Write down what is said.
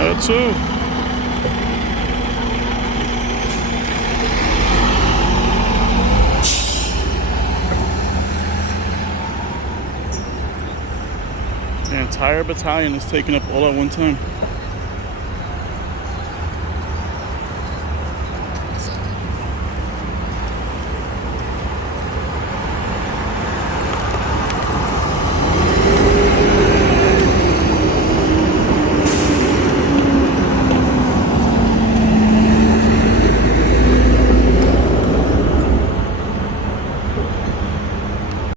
That too. The entire battalion is taken up all at one time.